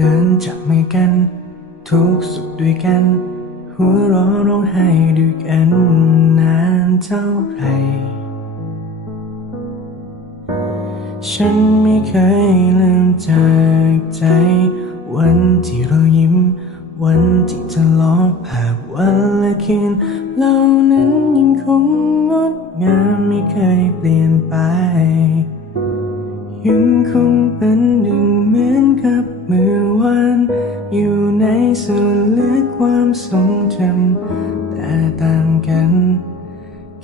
เดินจับมือกัน ทุกสุขด้วยกัน หัวเร้อร้องไห้ด้วยกันนานเท่าไหรฉันไม่เคยลืมจากใจ วันที่เรายิ้ม วันที่ทะเลาะภาพวันและคืนเหล่านั้นยังคงงดงามไม่เคยเปลี่ยนไป ยังคง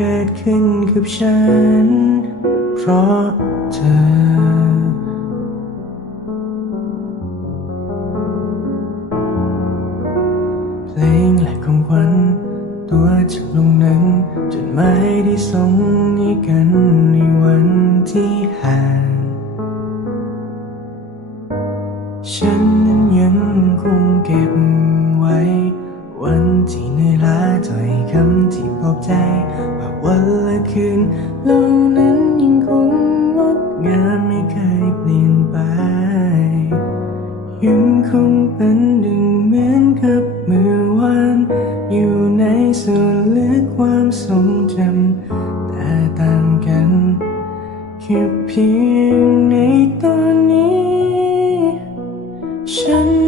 เกิดขึ้นกับฉัน เพราะเธอเพลงและของขวัญตัวจากลงหนังจดหมายที่ส่งให้กันในวันที่ห่างฉันนั้นยังคงเก็บไว้ วันที่เหนื่อยล้าถ้อยคำที่ปลอบใจ วันและคืนเหล่านั้นยังคงงดงามไม่เคยเปลี่ยนไป ยังคงเป็นดึงเหมือนกับเมื่อวานอยู่ในส่วนลึกความทรงจำแต่ต่างกันแค่เพียงในตอนนี้ ฉัน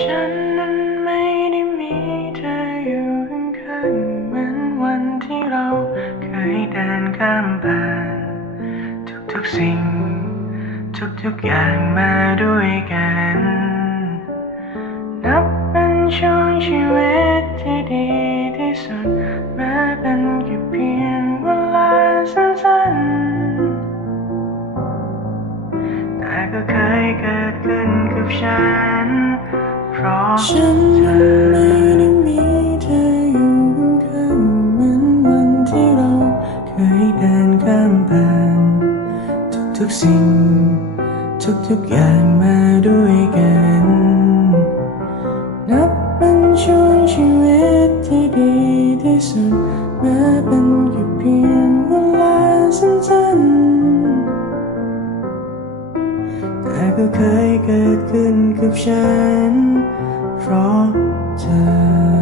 ฉันนั้นไม่ได้มีเธออยู่ข้างๆเหมือนวันที่เราเคยเดินข้ามผ่านทุกๆสิ่ง ทุกๆอย่างมาด้วยกัน นับเป็นช่วงชีวิตที่ดีที่สุดแม้เป็นแค่เพียงเวลาสั้นๆแต่ก็เคยเกิดขึ้นกับฉัน ราะฉันไม่ได้มีเธออยู่ข้างๆเหมือนวันที่เราเคยเดินข้ามผ่านทุกๆสิ่ง ทุกๆอย่างมาด้วยกัน นับเป็นช่วงชีวิตที่ดีที่สุดแม้เป็นแค่เพียงเวลาสั้นๆ แต่ก็เคยเกิดขึ้นกับฉัน เพราะเธอ